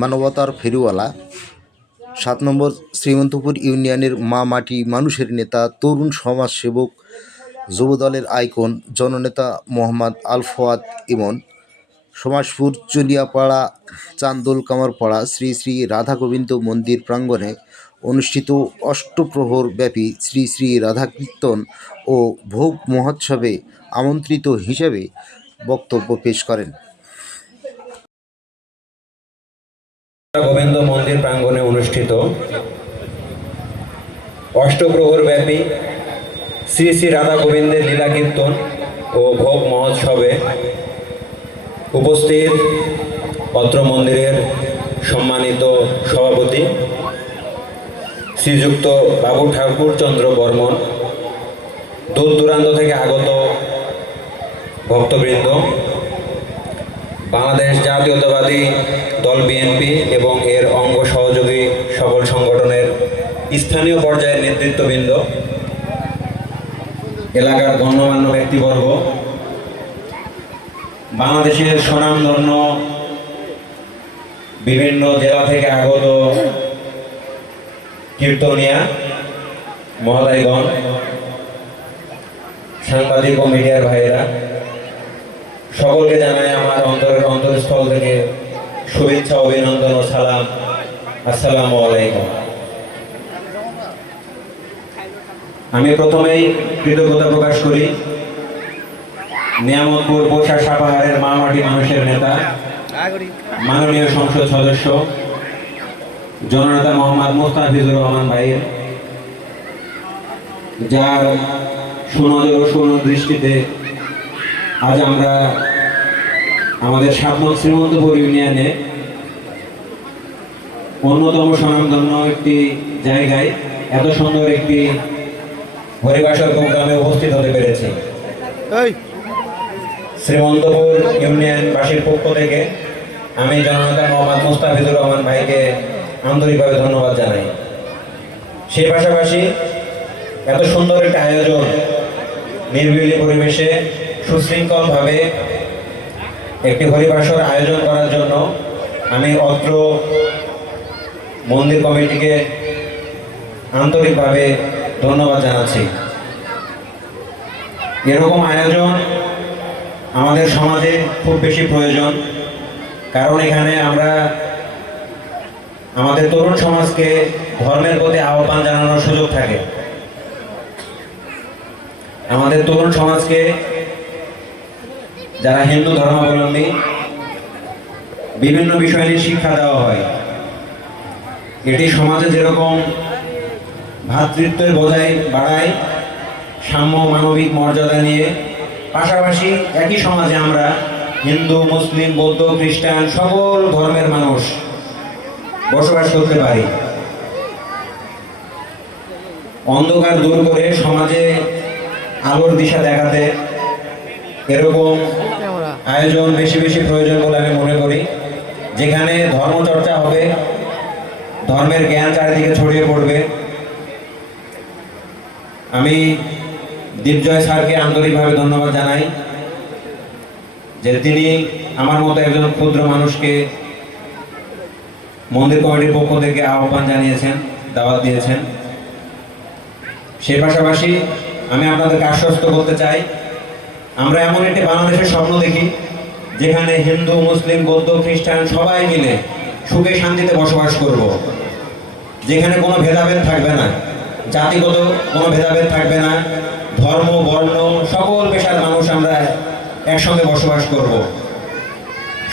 মানবতার ফেরিওয়ালা ৭ নম্বর শ্রীমন্তপুর ইউনিয়নের মা মাটি মানুষের নেতা, তরুণ সমাজসেবক, যুবদলের আইকন, জননেতা মোহাম্মদ আল ফোয়াদ ইমন। সমাজপুর চলিয়াপাড়া চান্দোল কামারপাড়া শ্রী শ্রী রাধাগোবিন্দ মন্দির প্রাঙ্গণে অনুষ্ঠিত অষ্টপ্রহর ব্যাপী শ্রী শ্রী রাধাকীর্তন ও ভোগ মহোৎসবে আমন্ত্রিত হিসেবে বক্তব্য পেশ করেন। গোবিন্দ মন্দির প্রাঙ্গণে অনুষ্ঠিত অষ্টপ্রহর ব্যাপী শ্রী শ্রী রাধা গোবিন্দের লীলা কীর্তন ও ভোগ মহোৎসবে উপস্থিত অত্র মন্দিরের সম্মানিত সভাপতি শ্রীযুক্ত বাবু ঠাকুর চন্দ্র বর্মন, দূর দূরান্ত থেকে আগত ভক্তবৃন্দ, বাংলাদেশ জাতীয়তাবাদী দল বিএনপি এবং এর অঙ্গ সহযোগী সকল সংগঠনের স্থানীয় পর্যায়ের নেতৃত্ববৃন্দ, এলাকার গণ্যমান্য ব্যক্তিবর্গ, বাংলাদেশের স্বনামধন্য বিভিন্ন জেলা থেকে আগত কীর্তনিয়া মহোদয়গণ, সাংবাদিক ও মিডিয়ার ভাইয়েরা, সকলকে জানাই আমার অন্তরস্থল থেকে শুভেচ্ছা, অভিনন্দন ও সালাম। আসসালামু আলাইকুম। আমি প্রথমেই কৃতজ্ঞতা প্রকাশ করি নিয়ামতপুর পোশা সাপাহারের মা মাটি মানুষের নেতা, মাননীয় সংসদ সদস্য জননেতা মোহাম্মদ মুস্তাফিজুর রহমান ভাইয়ের, যার সুনজর ও সুদৃষ্টিতে আজ আমরা আমাদের ৭ নং শ্রীমন্তপুর ইউনিয়নে অন্যতম স্বনামধন্য একটি জায়গায় এত সুন্দর একটি হরিবাসর প্রোগ্রামে উপস্থিত হতে পেরেছি। শ্রীমন্তপুর ইউনিয়নবাসীর পক্ষ থেকে আমি জননেতা মোহাম্মদ মুস্তাফিজুর রহমান ভাইকে আন্তরিকভাবে ধন্যবাদ জানাই। সেই পাশাপাশি এত সুন্দর একটি আয়োজন নির্বিলি পরিবেশে সুশৃঙ্খলভাবে একটি হরিবাসর আয়োজন করার জন্য আমি অত্র মন্দির কমিটিকে আন্তরিকভাবে ধন্যবাদ জানাচ্ছি। এরকম আয়োজন আমাদের সমাজে খুব বেশি প্রয়োজন, কারণ এখানে আমরা আমাদের তরুণ সমাজকে ধর্মের প্রতি আহ্বান জানানোর সুযোগ থাকে। আমাদের তরুণ সমাজকে, যারা হিন্দু ধর্মাবলম্বী, বিভিন্ন বিষয় নিয়ে শিক্ষা দেওয়া হয়। এটি সমাজে যেরকম ভ্রাতৃত্বের বজায় বাড়ায়, সাম্য মানবিক মর্যাদা নিয়ে, পাশাপাশি একই সমাজে আমরা হিন্দু, মুসলিম, বৌদ্ধ, খ্রিস্টান সকল ধর্মের মানুষ বসবাস করতে পারি। অন্ধকার দূর করে সমাজে আলোর দিশা দেখাতে এরকম আয়োজন বেশি বেশি প্রয়োজন বলে আমি মনে করি। যেখানে ধর্মচর্চা হবে, ধর্মের জ্ঞান চারিদিকে ছড়িয়ে পড়বে। আমি দীপজয় স্যারকে আন্তরিকভাবে ধন্যবাদ জানাই যে তিনি আমার মতো একজন ক্ষুদ্র মানুষকে মন্দির কমিটির পক্ষ থেকে আহ্বান জানিয়েছেন, দাওয়াত দিয়েছেন। সেই পাশাপাশি আমি আপনাদেরকে আশ্বস্ত করতে চাই, আমরা এমন একটি বাংলাদেশের স্বপ্ন দেখি যেখানে হিন্দু, মুসলিম, বৌদ্ধ, খ্রিস্টান সবাই মিলে সুখে শান্তিতে বসবাস করব, যেখানে কোনো ভেদাভেদ থাকবে না, জাতিগত কোনো ভেদাভেদ থাকবে না, ধর্ম, বর্ণ, সকল পেশার মানুষ আমরা একসঙ্গে বসবাস করব।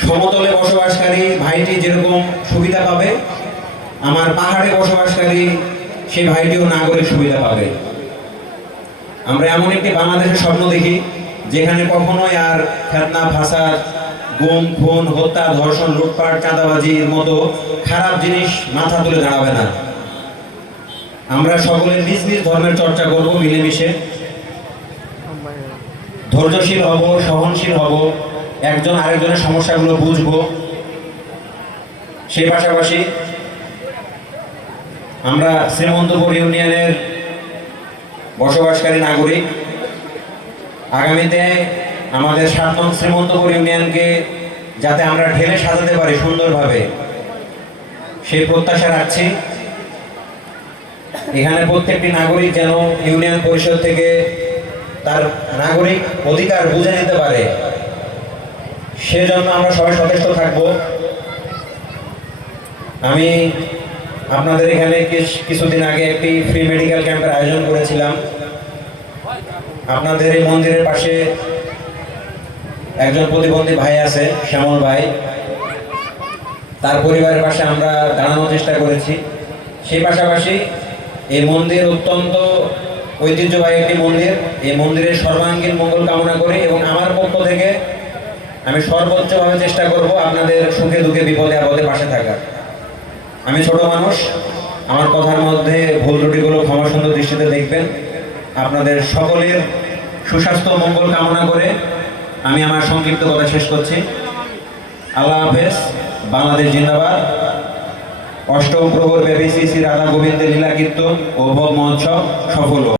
সমতলে বসবাসকারী ভাইটি যেরকম সুবিধা পাবে, আমার পাহাড়ে বসবাসকারী সেই ভাইটিও নাগরিক সুবিধা পাবে। আমরা এমন একটি বাংলাদেশের স্বপ্ন দেখি যেখানে কখনোই আর ফেতনা, ফাসাদ, গুম, খুন, হত্যা, ধর্ষণ, লুটপাট, চাঁদাবাজির মতো খারাপ জিনিস মাথা তুলে দাঁড়াবে না। আমরা সকলে নিজ নিজ ধর্মের চর্চা করব, মিলেমিশে ধৈর্যশীল হব, সহনশীল হব, একজন আরেকজনের সমস্যাগুলো বুঝবো। সেই পাশাপাশি আমরা শ্রীমন্তপুর ইউনিয়নের বসবাসকারী নাগরিক, আগামীতে আমাদের 7 নং শ্রীমন্তপুর ইউনিয়নকে যাতে আমরা ঢেলে সাজাতে পারি সুন্দরভাবে, সেই প্রত্যাশা রাখছি। এখানে প্রত্যেকটি নাগরিক যেন ইউনিয়ন পরিষদ থেকে তার নাগরিক অধিকার বুঝে নিতে পারে, সেজন্য আমরা সবাই সচেষ্ট থাকব। আমি আপনাদের এখানে কিছুদিন আগে একটি ফ্রি মেডিকেল ক্যাম্পের আয়োজন করেছিলাম। আপনাদের এই মন্দিরের পাশে একজন প্রতিবন্ধী ভাই আছে, শ্যামল ভাই, তার পরিবারের পাশে আমরা দাঁড়ানোর চেষ্টা করেছি। সেই পাশাপাশি এই মন্দির অত্যন্ত ঐতিহ্যবাহী একটি মন্দির। এই মন্দিরের সর্বাঙ্গীন মঙ্গল কামনা করি এবং আমার পক্ষ থেকে আমি সর্বোচ্চভাবে চেষ্টা করব আপনাদের সুখে দুঃখে বিপদে আপদে পাশে থাকার। আমি ছোট মানুষ, আমার কথার মধ্যে ভুল ত্রুটিগুলো ক্ষমা সুন্দর দৃষ্টিতে দেখবেন। আপনাদের সকলের সুস্বাস্থ্য মঙ্গল কামনা করে আমি আমার সংক্ষিপ্ত কথা শেষ করছি। আল্লাহ হাফেজ। বাংলাদেশ জিন্দাবাদ। অষ্টম প্রহর ব্যাপী শ্রী শ্রী রাধা গোবিন্দের লীলা কীর্তন ও ভোগ মহোৎসব সফল হোক।